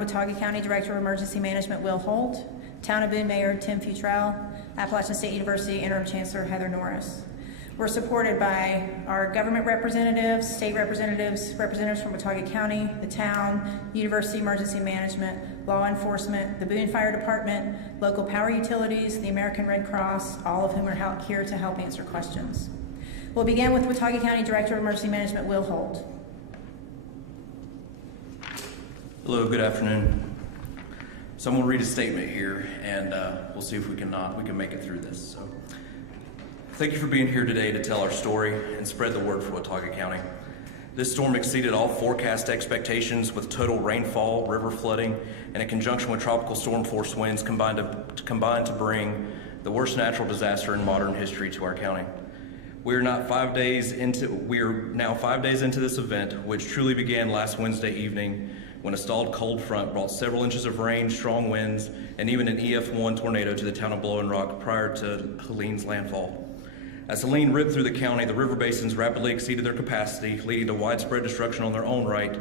Watauga County Director of Emergency Management Will Holt, Town of Boone Mayor Tim Futrell, Appalachian State University Interim Chancellor Heather Norris. We're supported by our government representatives, state representatives, representatives from Watauga County, the town, University Emergency Management, law enforcement, the Boone Fire Department, local power utilities, the American Red Cross, all of whom are here to help answer questions. We'll begin with Watauga County Director of Emergency Management Will Holt. Hello, good afternoon. So I'm going to read a statement here, and we'll see if we can make it through this. So, thank you for being here today to tell our story and spread the word for Watauga County. This storm exceeded all forecast expectations with total rainfall, river flooding, and in conjunction with tropical storm force winds combined to bring the worst natural disaster in modern history to our county. We are now 5 days into this event, which truly began last Wednesday evening when a stalled cold front brought several inches of rain, strong winds, and even an EF1 tornado to the town of Blowing Rock prior to Helene's landfall. As Helene ripped through the county, the river basins rapidly exceeded their capacity, leading to widespread destruction on their own right.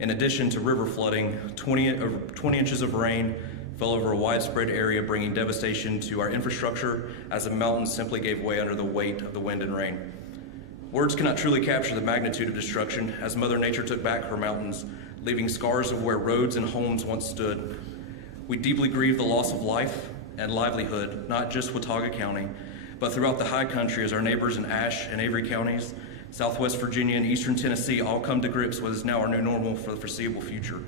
In addition to river flooding, 20 inches of rain fell over a widespread area, bringing devastation to our infrastructure as the mountains simply gave way under the weight of the wind and rain. Words cannot truly capture the magnitude of destruction as Mother Nature took back her mountains, leaving scars of where roads and homes once stood. We deeply grieve the loss of life and livelihood, not just Watauga County, but throughout the high country as our neighbors in Ashe and Avery counties, Southwest Virginia and Eastern Tennessee all come to grips with what is now our new normal for the foreseeable future.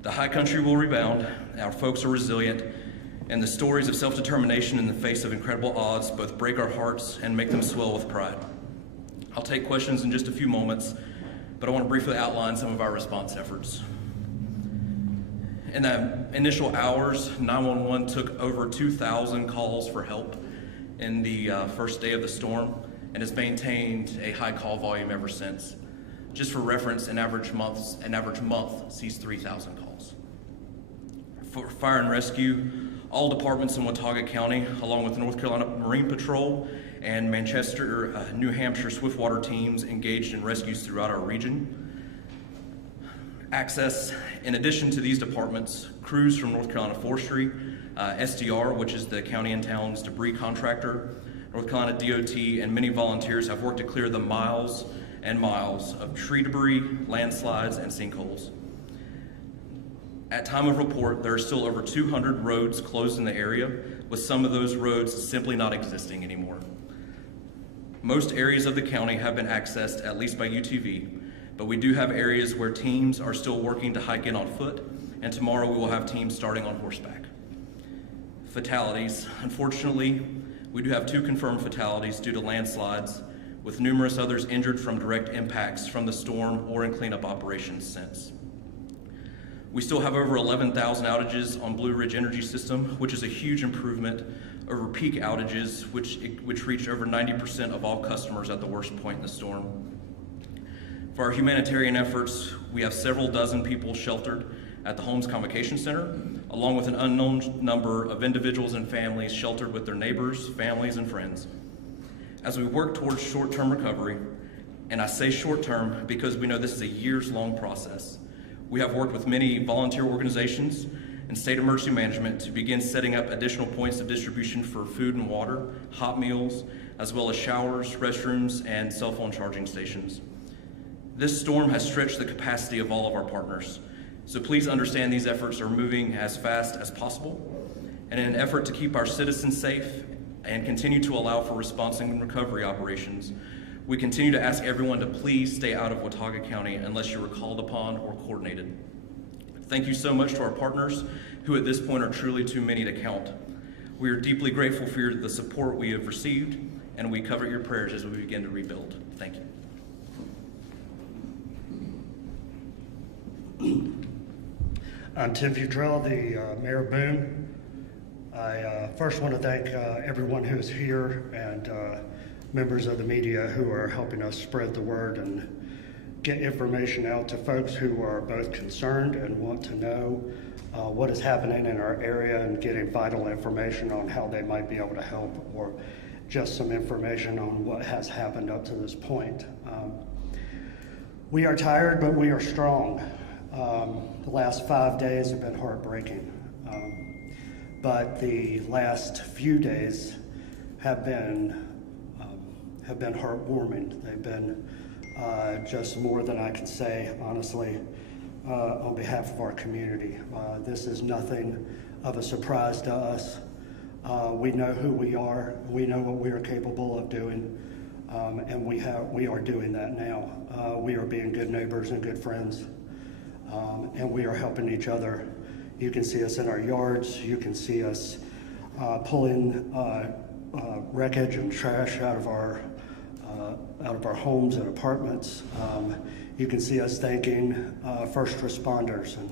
The high country will rebound, our folks are resilient, and the stories of self-determination in the face of incredible odds both break our hearts and make them swell with pride. I'll take questions in just a few moments, but I want to briefly outline some of our response efforts. In the initial hours, 911 took over 2,000 calls for help in the first day of the storm and has maintained a high call volume ever since. Just for reference, an average month sees 3,000 calls. For fire and rescue, all departments in Watauga County, along with the North Carolina Marine Patrol and Manchester, New Hampshire Swiftwater teams engaged in rescues throughout our region. Access, in addition to these departments, crews from North Carolina Forestry, SDR, which is the county and town's debris contractor, North Carolina DOT, and many volunteers have worked to clear the miles and miles of tree debris, landslides, and sinkholes. At time of report, there are still over 200 roads closed in the area, with some of those roads simply not existing anymore. Most areas of the county have been accessed at least by UTV, but we do have areas where teams are still working to hike in on foot, and tomorrow we will have teams starting on horseback. Fatalities. Unfortunately, we do have 2 confirmed fatalities due to landslides, with numerous others injured from direct impacts from the storm or in cleanup operations since. We still have over 11,000 outages on Blue Ridge Energy System, which is a huge improvement over peak outages, which reached over 90% of all customers at the worst point in the storm. For our humanitarian efforts, we have several dozen people sheltered at the Holmes Convocation Center, along with an unknown number of individuals and families sheltered with their neighbors, families, and friends. As we work towards short-term recovery, and I say short-term because we know this is a years-long process, we have worked with many volunteer organizations and state emergency management to begin setting up additional points of distribution for food and water, hot meals, as well as showers, restrooms, and cell phone charging stations. This storm has stretched the capacity of all of our partners, so please understand these efforts are moving as fast as possible. And in an effort to keep our citizens safe and continue to allow for response and recovery operations, we continue to ask everyone to please stay out of Watauga County unless you were called upon or coordinated. Thank you so much to our partners, who at this point are truly too many to count. We are deeply grateful for the support we have received, and we covet your prayers as we begin to rebuild. Thank you. I'm Tim Futrell, the Mayor of Boone. I first want to thank everyone who is here and members of the media who are helping us spread the word and get information out to folks who are both concerned and want to know what is happening in our area and getting vital information on how they might be able to help, or just some information on what has happened up to this point. We are tired, but we are strong. The last 5 days have been heartbreaking, but the last few days have been heartwarming. They've been just more than I can say, honestly, on behalf of our community. This is nothing of a surprise to us. We know who we are. We know what we are capable of doing, and we are doing that now. We are being good neighbors and good friends, and we are helping each other. You can see us in our yards. You can see us pulling wreckage and trash out of our homes and apartments. You can see us thanking first responders and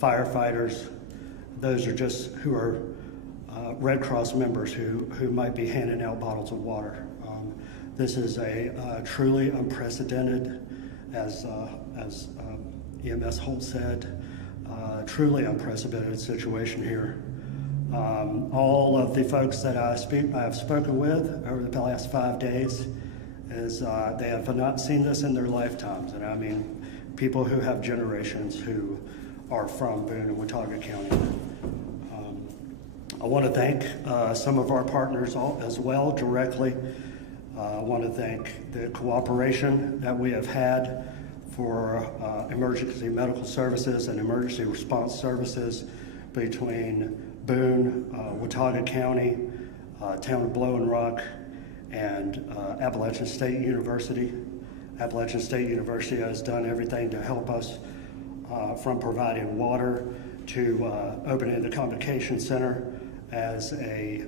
firefighters. Those are just who are Red Cross members who might be handing out bottles of water. This is a truly unprecedented, as EMS Holt said, truly unprecedented situation here. All of the folks that I have spoken with over the last 5 days is they have not seen this in their lifetimes, and I mean people who have generations who are from Boone and Watauga County. I want to thank some of our partners as well directly. I want to thank the cooperation that we have had for emergency medical services and emergency response services between Boone, Watauga County, town of Blowing Rock, and Appalachian State University. Appalachian State University has done everything to help us from providing water to opening the Convocation Center as a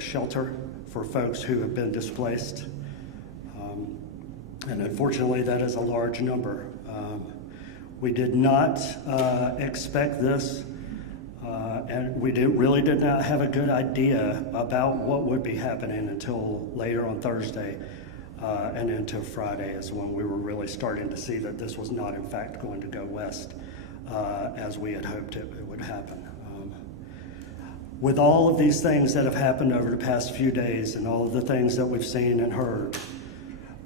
shelter for folks who have been displaced. And unfortunately, that is a large number. We did not expect this, and we really did not have a good idea about what would be happening until later on Thursday and into Friday is when we were really starting to see that this was not in fact going to go west as we had hoped it would happen. With all of these things that have happened over the past few days and all of the things that we've seen and heard,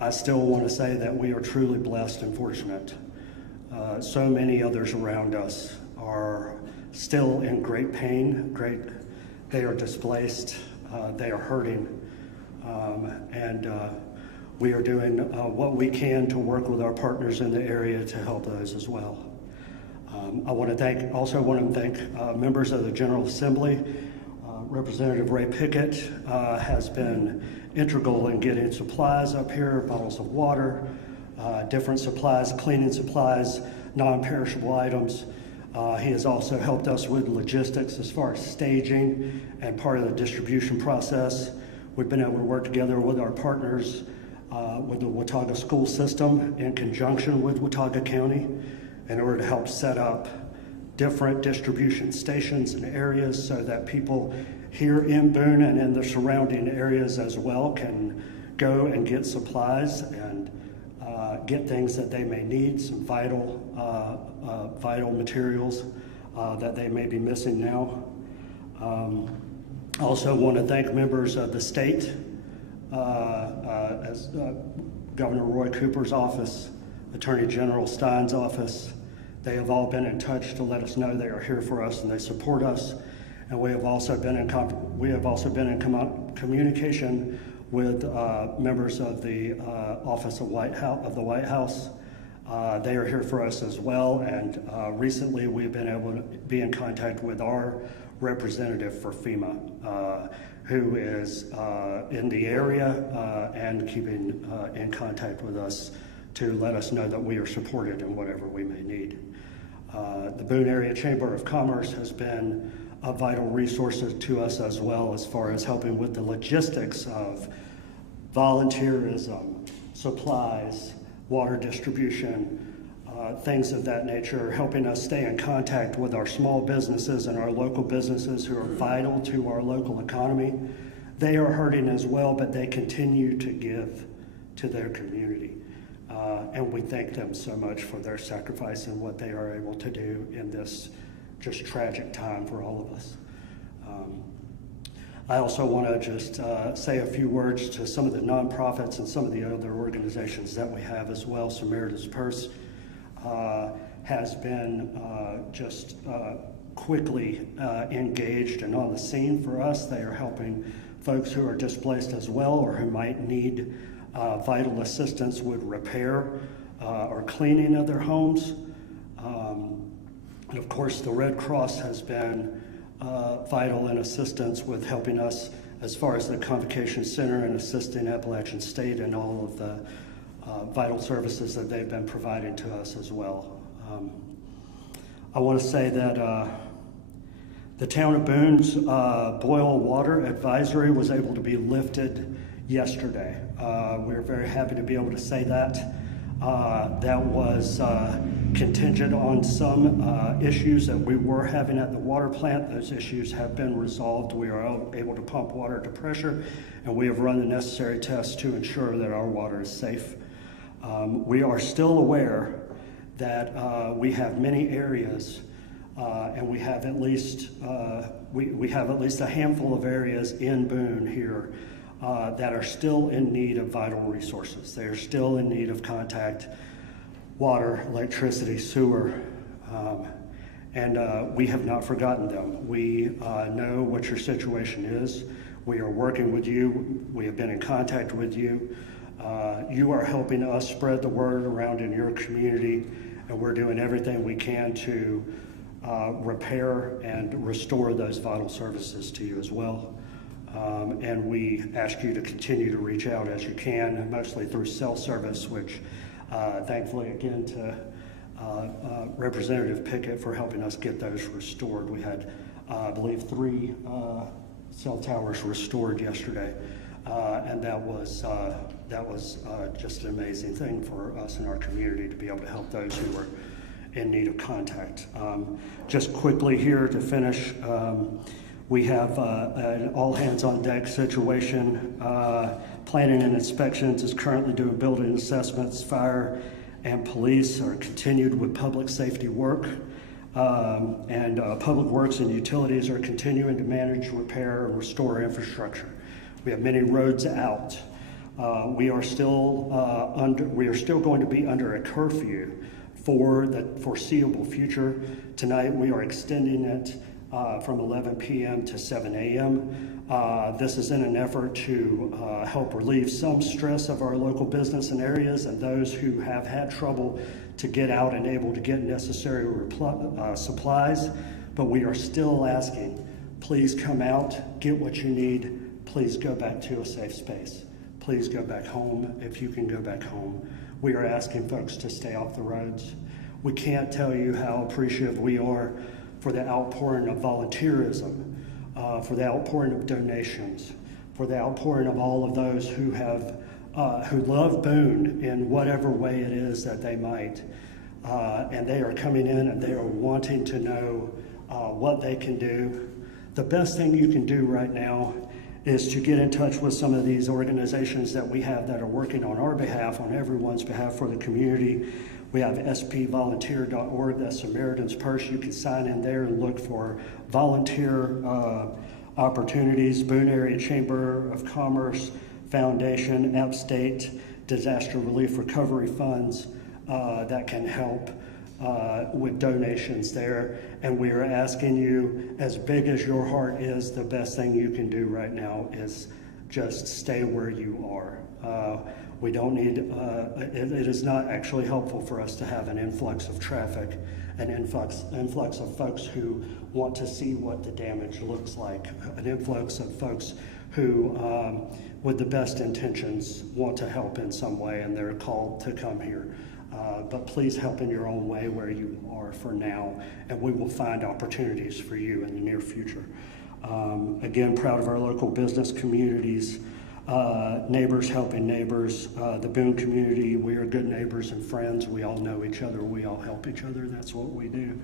I still want to say that we are truly blessed and fortunate. So many others around us are still in great pain, they are displaced, they are hurting, and we are doing what we can to work with our partners in the area to help those as well. I also want to thank members of the General Assembly. Representative Ray Pickett has been integral in getting supplies up here, bottles of water, different supplies, cleaning supplies, non-perishable items. He has also helped us with logistics as far as staging and part of the distribution process. We've been able to work together with our partners with the Watauga school system in conjunction with Watauga County in order to help set up different distribution stations and areas so that people here in Boone and in the surrounding areas as well can go and get supplies and get things that they may need, some vital materials that they may be missing now. Also want to thank members of the state, as Governor Roy Cooper's office, Attorney General Stein's office. They have all been in touch to let us know they are here for us and they support us. And we have also been in communication with members of the Office of the White House. They are here for us as well. And recently we've been able to be in contact with our representative for FEMA, who is in the area and keeping in contact with us to let us know that we are supported in whatever we may need. The Boone Area Chamber of Commerce has been a vital resource to us as well as far as helping with the logistics of volunteerism, supplies, water distribution, things of that nature, helping us stay in contact with our small businesses and our local businesses who are vital to our local economy. They are hurting as well, but they continue to give to their community. And we thank them so much for their sacrifice and what they are able to do in this just tragic time for all of us. I also want to just say a few words to some of the nonprofits and some of the other organizations that we have as well. Samaritan's Purse has been just quickly engaged and on the scene for us. They are helping folks who are displaced as well, or who might need vital assistance with repair or cleaning of their homes. And of course, the Red Cross has been vital in assistance with helping us as far as the Convocation Center and assisting Appalachian State and all of the vital services that they've been providing to us as well. I want to say that the town of Boone's boil water advisory was able to be lifted yesterday. We're very happy to be able to say that. That was contingent on some issues that we were having at the water plant. Those issues have been resolved. We are able to pump water to pressure, and we have run the necessary tests to ensure that our water is safe. We are still aware that we have many areas, and we have at least a handful of areas in Boone here that are still in need of vital resources. They are still in need of contact water, electricity, sewer, and we have not forgotten them. We know what your situation is. We are working with you. We have been in contact with you. You are helping us spread the word around in your community, and we're doing everything we can to repair and restore those vital services to you as well. And we ask you to continue to reach out as you can, mostly through cell service, which thankfully again to Representative Pickett for helping us get those restored. We had, I believe, 3 cell towers restored yesterday, and that was just an amazing thing for us in our community to be able to help those who were in need of contact. Just quickly here to finish, we have an all-hands-on-deck situation. Planning and inspections is currently doing building assessments. Fire and police are continued with public safety work. And public works and utilities are continuing to manage, repair, and restore infrastructure. We have many roads out. We are still going to be under a curfew for the foreseeable future. Tonight we are extending it from 11 p.m. to 7 a.m. This is in an effort to help relieve some stress of our local business and areas and those who have had trouble to get out and able to get necessary supplies. But we are still asking, please come out, get what you need, please go back to a safe space. Please go back home if you can go back home. We are asking folks to stay off the roads. We can't tell you how appreciative we are for the outpouring of volunteerism, for the outpouring of donations, for the outpouring of all of those who have, who love Boone in whatever way it is that they might. And they are coming in and they are wanting to know what they can do. The best thing you can do right now is to get in touch with some of these organizations that we have that are working on our behalf, on everyone's behalf for the community. We have spvolunteer.org, that's Samaritan's Purse. You can sign in there and look for volunteer opportunities. Boone Area Chamber of Commerce Foundation, Upstate Disaster Relief Recovery Funds that can help with donations there. And we are asking you, as big as your heart is, the best thing you can do right now is just stay where you are. We don't need, it is not actually helpful for us to have an influx of traffic, an influx of folks who want to see what the damage looks like, an influx of folks who, with the best intentions, want to help in some way, and they're called to come here. But please help in your own way where you are for now, and we will find opportunities for you in the near future. Again, proud of our local business communities, neighbors helping neighbors. The Boone community, we are good neighbors and friends. We all know each other. We all help each other. That's what we do.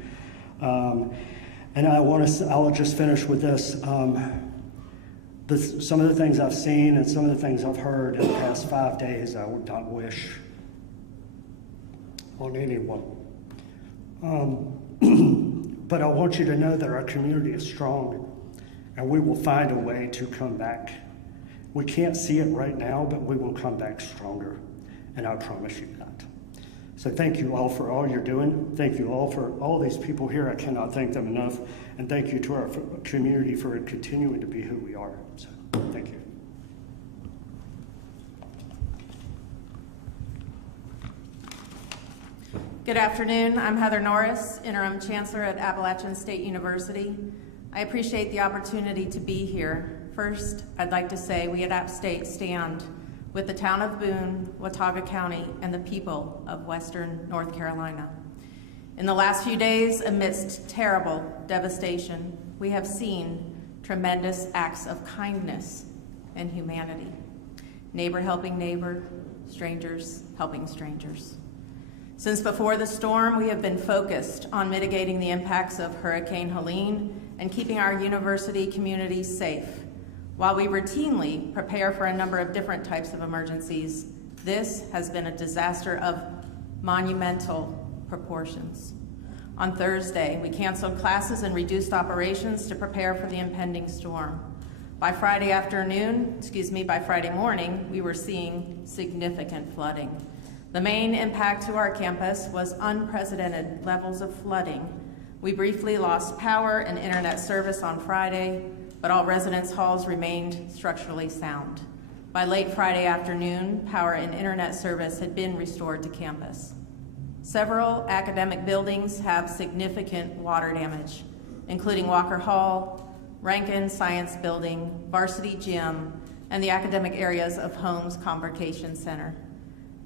And I'll just finish with this. Some of the things I've seen and some of the things I've heard in the past 5 days, I would not wish on anyone. But I want you to know that our community is strong and we will find a way to come back. We can't see it right now, but we will come back stronger, and I promise you that. So thank you all for all you're doing. Thank you all for all these people here. I cannot thank them enough. And thank you to our community for continuing to be who we are. So thank you. Good afternoon. I'm Heather Norris, Interim Chancellor at Appalachian State University. I appreciate the opportunity to be here. First, I'd like to say we at App State stand with the town of Boone, Watauga County, and the people of Western North Carolina. In the last few days, amidst terrible devastation, we have seen tremendous acts of kindness and humanity. Neighbor helping neighbor, strangers helping strangers. Since before the storm, we have been focused on mitigating the impacts of Hurricane Helene and keeping our university community safe. While we routinely prepare for a number of different types of emergencies, this has been a disaster of monumental proportions. On Thursday, we canceled classes and reduced operations to prepare for the impending storm. By Friday morning, we were seeing significant flooding. The main impact to our campus was unprecedented levels of flooding. We briefly lost power and internet service on Friday, but all residence halls remained structurally sound. By late Friday afternoon, power and internet service had been restored to campus. Several academic buildings have significant water damage, including Walker Hall, Rankin Science Building, Varsity Gym, and the academic areas of Holmes Convocation Center.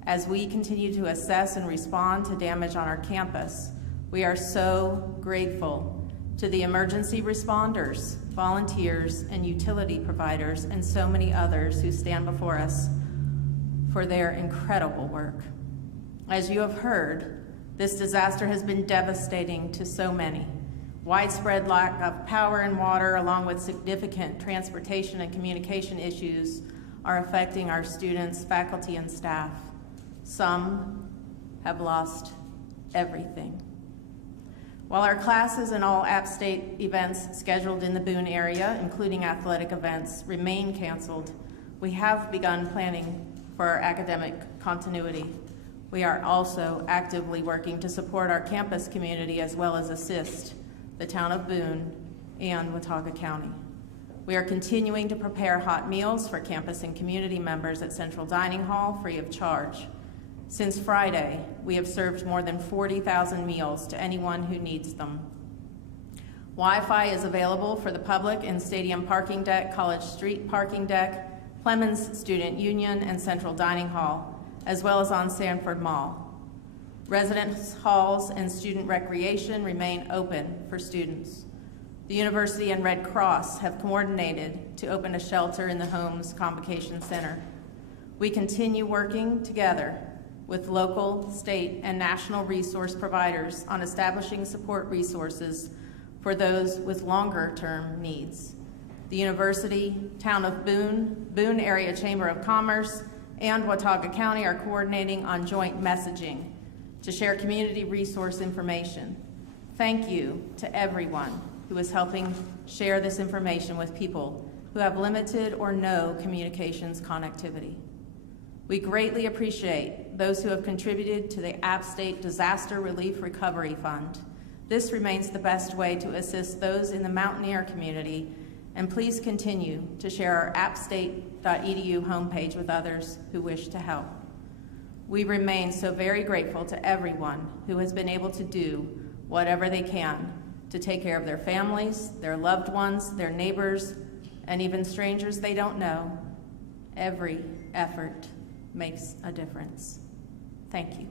As we continue to assess and respond to damage on our campus, we are so grateful to the emergency responders, volunteers, and utility providers, and so many others who stand before us for their incredible work. As you have heard, this disaster has been devastating to so many. Widespread lack of power and water, along with significant transportation and communication issues, are affecting our students, faculty, and staff. Some have lost everything. While our classes and all App State events scheduled in the Boone area, including athletic events, remain canceled, we have begun planning for our academic continuity. We are also actively working to support our campus community as well as assist the town of Boone and Watauga County. We are continuing to prepare hot meals for campus and community members at Central Dining Hall free of charge. Since Friday, we have served more than 40,000 meals to anyone who needs them. Wi-Fi is available for the public in Stadium Parking Deck, College Street Parking Deck, Clemens Student Union, and Central Dining Hall, as well as on Sanford Mall. Residence halls and student recreation remain open for students. The university and Red Cross have coordinated to open a shelter in the Holmes Convocation Center. We continue working together with local, state, and national resource providers on establishing support resources for those with longer-term needs. The university, town of Boone, Boone Area Chamber of Commerce, and Watauga County are coordinating on joint messaging to share community resource information. Thank you to everyone who is helping share this information with people who have limited or no communications connectivity. We greatly appreciate those who have contributed to the App State Disaster Relief Recovery Fund. This remains the best way to assist those in the Mountaineer community, and please continue to share our appstate.edu homepage with others who wish to help. We remain so very grateful to everyone who has been able to do whatever they can to take care of their families, their loved ones, their neighbors, and even strangers they don't know. Every effort makes a difference. Thank you.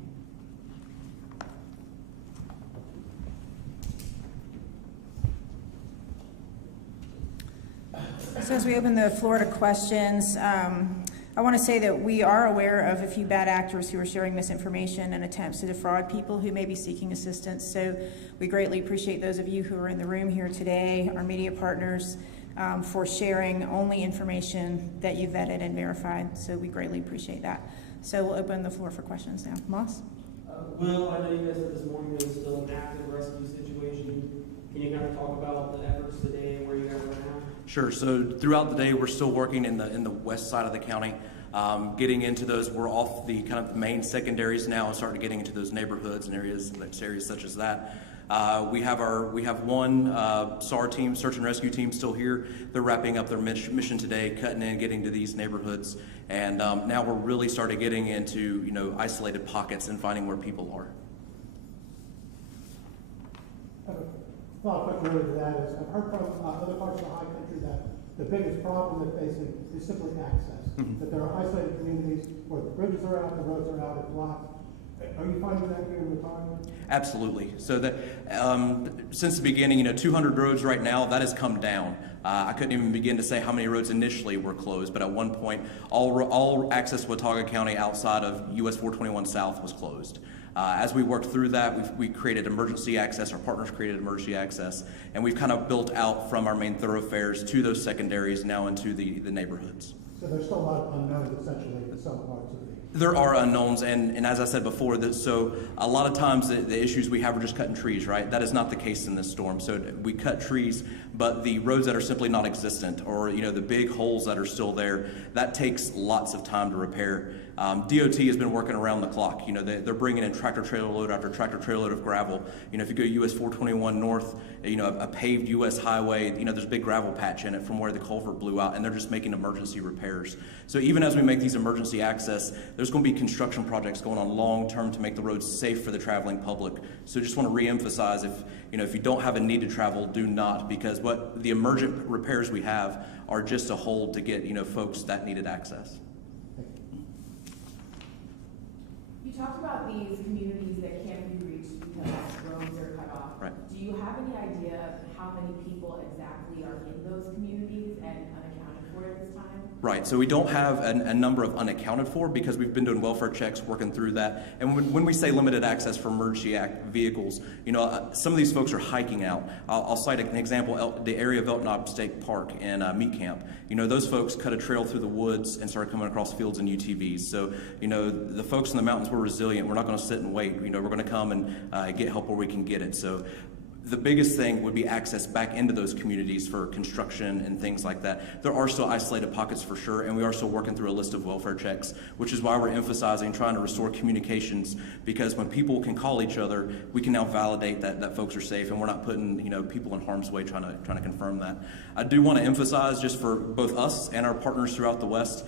So as we open the floor to questions, I want to say that we are aware of a few bad actors who are sharing misinformation and attempts to defraud people who may be seeking assistance. So we greatly appreciate those of you who are in the room here today, our media partners, for sharing only information that you vetted and verified. So we greatly appreciate that. So we'll open the floor for questions now. Moss? Will, I know you guys said this morning there was still an active rescue situation. Can you kind of talk about the efforts today and where you guys are now? Sure. So throughout the day, we're still working in the west side of the county. Getting into those, we're off the kind of main secondaries now and starting getting into those neighborhoods and areas such as that. We have one SAR team, search and rescue team, still here. They're wrapping up their mission today, cutting in, getting to these neighborhoods, and now we're really starting getting into isolated pockets and finding where people are. A follow-up question to that is, I've heard from other parts of the high country that the biggest problem they're facing is simply access. That there are isolated communities where the bridges are out, the roads are out, it's blocked. Are you finding that here in Watauga? Absolutely. So that since the beginning, 200 roads right now, that has come down. I couldn't even begin to say how many roads initially were closed, but at one point, all access to Watauga County outside of US 421 South was closed. As we worked through that, we created emergency access. Our partners created emergency access, and we've kind of built out from our main thoroughfares to those secondaries now into the neighborhoods. So there's still a lot of unknowns essentially in some parts of There are unknowns, and as I said before, so a lot of times the issues we have are just cutting trees, right? That is not the case in this storm. So we cut trees, but the roads that are simply not existent, or the big holes that are still there, that takes lots of time to repair. DOT has been working around the clock. They're bringing in tractor trailer load after tractor trailer load of gravel. If you go US 421 north, a paved US highway, there's a big gravel patch in it from where the culvert blew out, and they're just making emergency repairs. So even as we make these emergency access, there's going to be construction projects going on long term to make the roads safe for the traveling public. So just want to reemphasize, if you don't have a need to travel, do not, because what the emergent repairs we have are just a hold to get folks that needed access. You talked about these communities that can't be reached because roads are cut off. Right. Do you have any idea how many people exactly are in those communities and unaccounted for at this time? Right, so we don't have a number of unaccounted for because we've been doing welfare checks, working through that. And when we say limited access for emergency vehicles, some of these folks are hiking out. I'll cite an example, the area of Elk Knob State Park and Meat Camp. Those folks cut a trail through the woods and started coming across fields and UTVs. So, the folks in the mountains were resilient. We're not going to sit and wait. We're going to come and get help where we can get it. So the biggest thing would be access back into those communities for construction and things like that. There are still isolated pockets for sure, and we are still working through a list of welfare checks, which is why we're emphasizing trying to restore communications, because when people can call each other, we can now validate that folks are safe, and we're not putting people in harm's way trying to confirm that. I do want to emphasize, just for both us and our partners throughout the West,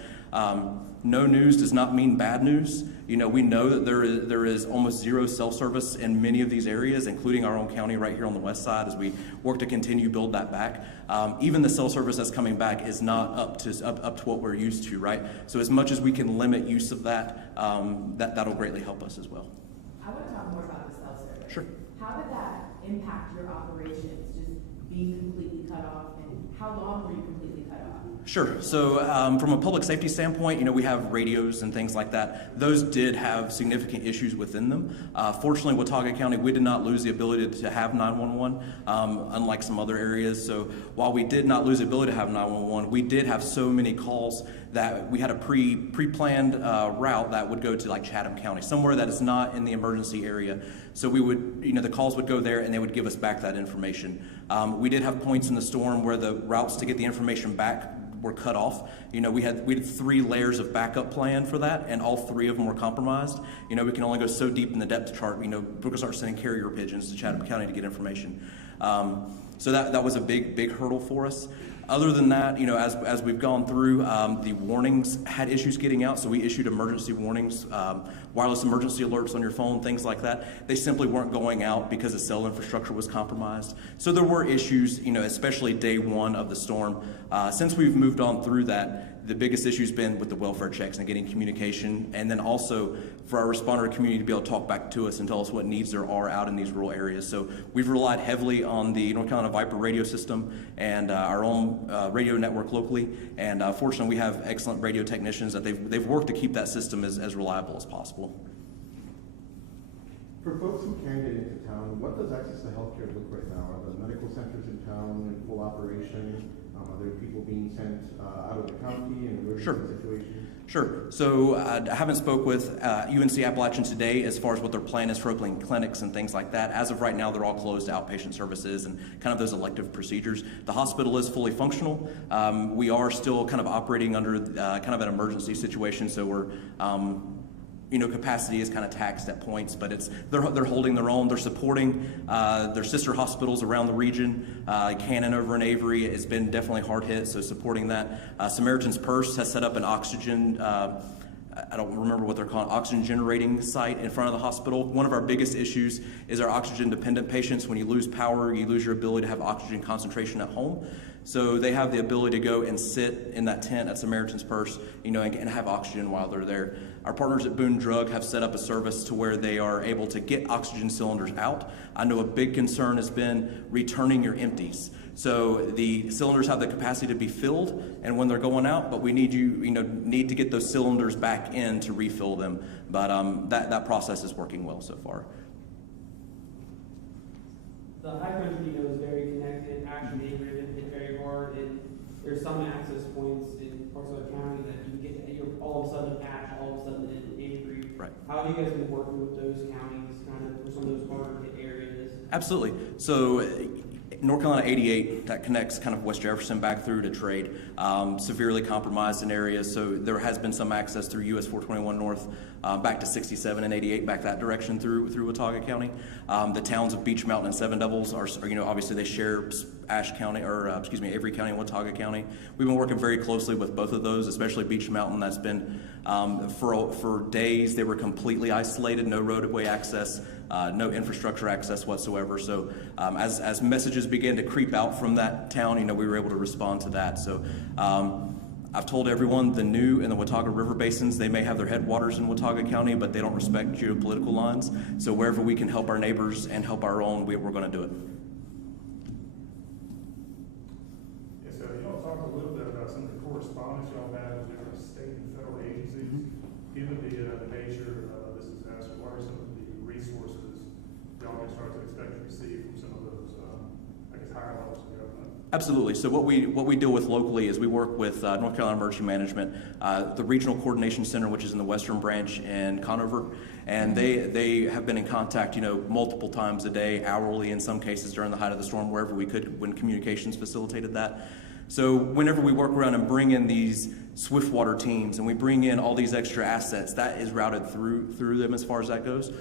no news does not mean bad news. We know that there is almost zero cell service in many of these areas, including our own county right here on the west side, as we work to continue build that back. Even the cell service that's coming back is not up to what we're used to, right? So as much as we can limit use of that'll greatly help us as well. I want to talk more about the cell service. Sure. How did that impact your operations, just being completely cut off, and how long were you completely cut off? Sure. So from a public safety standpoint, we have radios and things like that. Those did have significant issues within them. Fortunately, Watauga County, we did not lose the ability to have 911, unlike some other areas. So while we did not lose the ability to have 911, we did have so many calls that we had a pre-planned route that would go to like Chatham County, somewhere that is not in the emergency area. So we would, the calls would go there and they would give us back that information. We did have points in the storm where the routes to get the information back were cut off. We had 3 layers of backup plan for that, and all 3 of them were compromised. We can only go so deep in the depth chart. We're going to start sending carrier pigeons to Chatham County to get information. So that was a big hurdle for us. Other than that, as we've gone through, the warnings had issues getting out, so we issued emergency warnings, wireless emergency alerts on your phone, things like that. They simply weren't going out because the cell infrastructure was compromised. So there were issues, especially day 1 of the storm. Since we've moved on through that, the biggest issue's been with the welfare checks and getting communication, and then also for our responder community to be able to talk back to us and tell us what needs there are out in these rural areas. So we've relied heavily on the North Carolina Viper radio system and our own radio network locally, and fortunately we have excellent radio technicians that they've worked to keep that system as reliable as possible. For folks who can get into town, what does access to healthcare look right now? Are the medical centers in town in full operation? Are there people being sent out of the county in emergency Sure. situations? Sure. So I haven't spoke with UNC Appalachian today as far as what their plan is for opening clinics and things like that. As of right now, they're all closed to outpatient services and kind of those elective procedures. The hospital is fully functional. We are still kind of operating under kind of an emergency situation, so we're capacity is kind of taxed at points, but they're holding their own. They're supporting their sister hospitals around the region. Cannon over in Avery has been definitely hard hit, so supporting that. Samaritan's Purse has set up an oxygen, I don't remember what they're calling, oxygen generating site in front of the hospital. One of our biggest issues is our oxygen dependent patients. When you lose power, you lose your ability to have oxygen concentration at home. So they have the ability to go and sit in that tent at Samaritan's Purse, and have oxygen while they're there. Our partners at Boone Drug have set up a service to where they are able to get oxygen cylinders out. I know a big concern has been returning your empties. So the cylinders have the capacity to be filled, and when they're going out, but we need need to get those cylinders back in to refill them. But that process is working well so far. The high country, is very connected, actually driven, hit very hard, and there's some access points in parts of the county that you get, you're all of a sudden patch, all of a sudden in Avery. Right. How have you guys been working with those counties, kind of, for some of those harder hit areas? Absolutely. So North Carolina 88, that connects kind of West Jefferson back through to Trade, severely compromised in areas. So there has been some access through US 421 North back to 67 and 88, back that direction through Watauga County. The towns of Beech Mountain and Seven Devils are obviously they share Avery County and Watauga County. We've been working very closely with both of those, especially Beech Mountain. That's been for days they were completely isolated, no roadway access, no infrastructure access whatsoever. So as messages began to creep out from that town, we were able to respond to that. So I've told everyone the New and the Watauga River basins, they may have their headwaters in Watauga County, but they don't respect geopolitical lines. So wherever we can help our neighbors and help our own, we're going to do it. Yes, so y'all talked a little bit about some of the correspondence y'all had with different state and federal agencies. Given the nature of this disaster, what are some of the resources y'all can start to expect to receive from some of those, higher levels of government? Absolutely. So what we deal with locally is we work with North Carolina Emergency Management, the Regional Coordination Center, which is in the Western Branch in Conover, and they have been in contact, multiple times a day, hourly in some cases during the height of the storm, wherever we could, when communications facilitated that. So whenever we work around and bring in these swiftwater teams and we bring in all these extra assets, that is routed through them as far as that goes.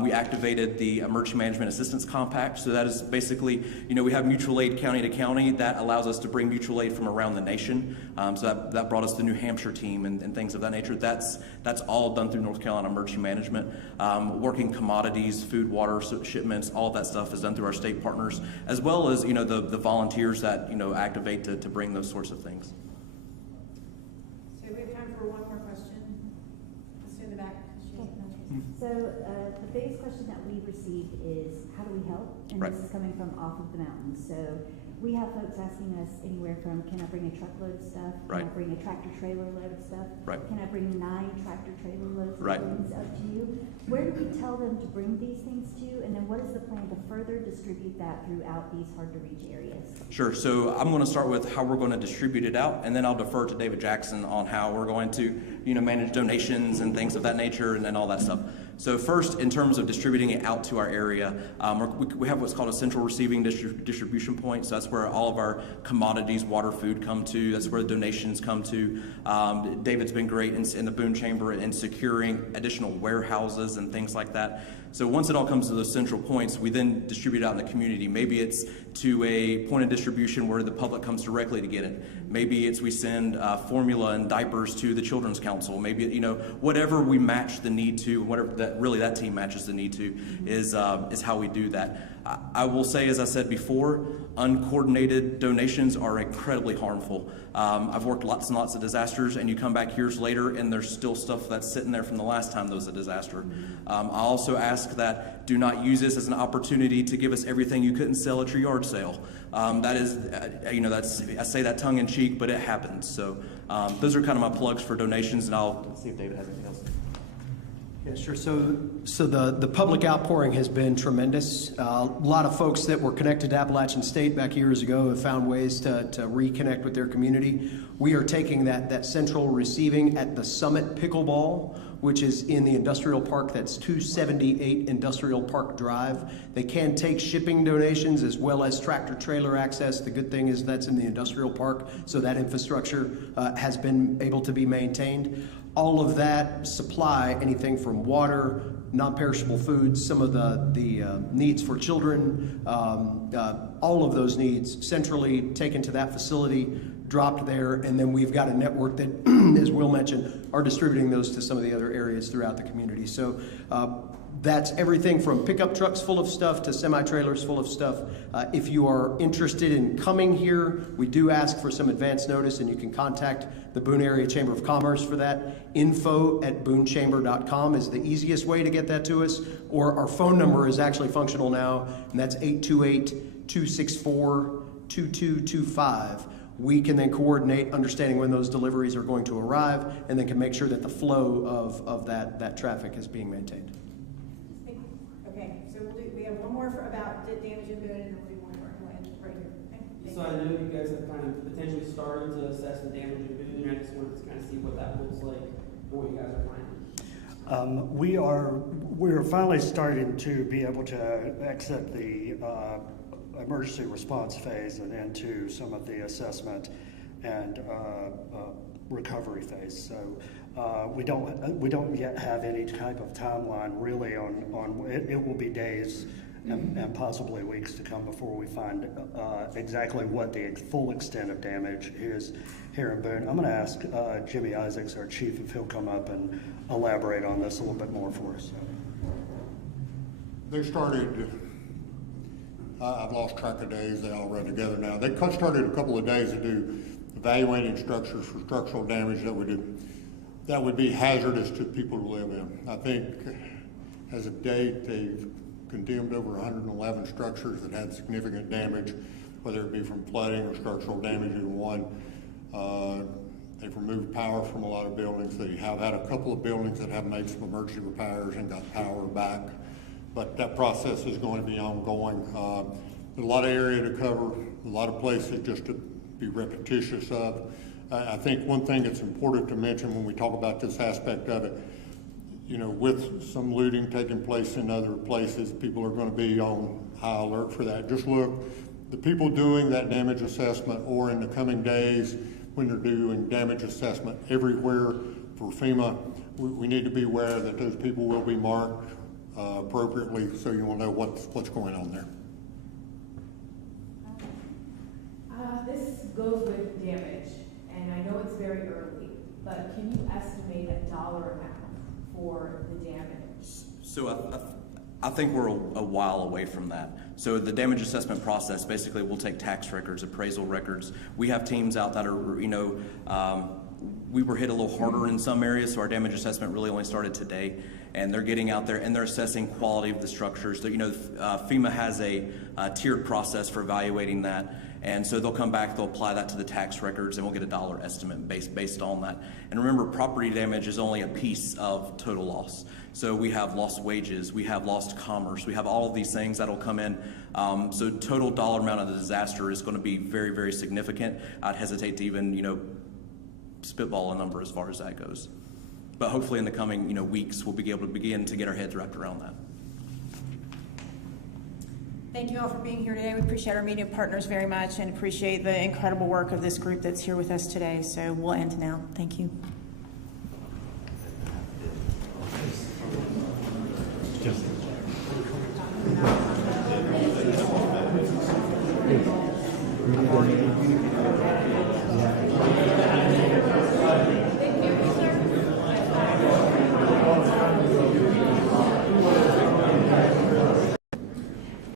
We activated the Emergency Management Assistance Compact. So that is basically, we have mutual aid county to county. That allows us to bring mutual aid from around the nation. So that brought us the New Hampshire team and things of that nature. That's all done through North Carolina Emergency Management. Working commodities, food, water shipments, all of that stuff is done through our state partners, as well as, the volunteers that, activate to bring those sorts of things. So we have time for one more question. Let's do the back. So the biggest question that we received is, how do we help? And Right. this is coming from off of the mountain. So we have folks asking us anywhere from, can I bring a truckload of stuff? Right. Can I bring a tractor trailer load of stuff? Right. Can I bring 9 tractor trailer loads of Right. things up to you? Where do we tell them to bring these things to? And then what is the plan to further distribute that throughout these hard to reach areas? Sure. So I'm going to start with how we're going to distribute it out, and then I'll defer to David Jackson on how we're going to, manage donations and things of that nature and all that stuff. So first, in terms of distributing it out to our area, we have what's called a central receiving distribution point. So that's where all of our commodities, water, food come to. That's where the donations come to. David's been great in the Boone Chamber in securing additional warehouses and things like that. So once it all comes to those central points, we then distribute out in the community. Maybe it's to a point of distribution where the public comes directly to get it. Maybe it's we send formula and diapers to the Children's Council. Maybe, whatever we match the need to, whatever that team matches the need to is how we do that. I will say, as I said before, uncoordinated donations are incredibly harmful. I've worked lots and lots of disasters, and you come back years later and there's still stuff that's sitting there from the last time there was a disaster. I also ask that do not use this as an opportunity to give us everything you couldn't sell at your yard sale. That is, I say that tongue in cheek, but it happens. So those are kind of my plugs for donations, and I'll see if David has anything else. Yeah, sure. So the public outpouring has been tremendous. A lot of folks that were connected to Appalachian State back years ago have found ways to reconnect with their community. We are taking that central receiving at the Summit Pickleball, which is in the industrial park. That's 278 Industrial Park Drive. They can take shipping donations as well as tractor trailer access. The good thing is that's in the industrial park, so that infrastructure has been able to be maintained. All of that supply, anything from water, non-perishable foods, some of the needs for children, all of those needs centrally taken to that facility, dropped there, and then we've got a network that, as Will mentioned, are distributing those to some of the other areas throughout the community. So that's everything from pickup trucks full of stuff to semi-trailers full of stuff. If you are interested in coming here, we do ask for some advance notice, and you can contact the Boone Area Chamber of Commerce for that. info@boonechamber.com is the easiest way to get that to us, or our phone number is actually functional now, and that's 828-264-2225. We can then coordinate understanding when those deliveries are going to arrive, and then can make sure that the flow of that traffic is being maintained. Okay, so we have one more about damage in Boone, and then we'll do one more right here. Okay? So I know you guys have kind of potentially started to assess the damage in Boone. I just wanted to kind of see what that looks like and what you guys are finding. We're finally starting to be able to exit the emergency response phase and into some of the assessment and recovery phase. So we don't yet have any type of timeline really on it. It will be days and possibly weeks to come before we find exactly what the full extent of damage is here in Boone. I'm going to ask Jimmy Isaacs, our chief, if he'll come up and elaborate on this a little bit more for us. They started, I've lost track of days, they all run together now. They started a couple of days to do evaluating structures for structural damage that would be hazardous to people to live in. I think as of date, they've condemned over 111 structures that had significant damage, whether it be from flooding or structural damage in one. They've removed power from a lot of buildings. They have had a couple of buildings that have made some emergency repairs and got power back, but that process is going to be ongoing. There's a lot of area to cover, a lot of places just to be repetitious of. I think one thing that's important to mention when we talk about this aspect of it, you know, with some looting taking place in other places, people are going to be on high alert for that. Just look, the people doing that damage assessment, or in the coming days when they're doing damage assessment everywhere for FEMA, we need to be aware that those people will be marked appropriately, so you will know what's going on there. This goes with damage, and I know it's very early, but can you estimate a dollar amount for the damage? So I think we're a while away from that. So the damage assessment process, basically we'll take tax records, appraisal records. We have teams out that are, you know, we were hit a little harder in some areas, so our damage assessment really only started today. And they're getting out there and they're assessing quality of the structures. So, you know, FEMA has a tiered process for evaluating that. And so they'll come back, they'll apply that to the tax records, and we'll get a dollar estimate based on that. And remember, property damage is only a piece of total loss. So we have lost wages, we have lost commerce, we have all of these things that'll come in. So total dollar amount of the disaster is going to be very, very significant. I'd hesitate to even, you know, spitball a number as far as that goes. But hopefully in the coming, you know, weeks, we'll be able to begin to get our heads wrapped around that. Thank you all for being here today. We appreciate our media partners very much and appreciate the incredible work of this group that's here with us today. So we'll end now. Thank you.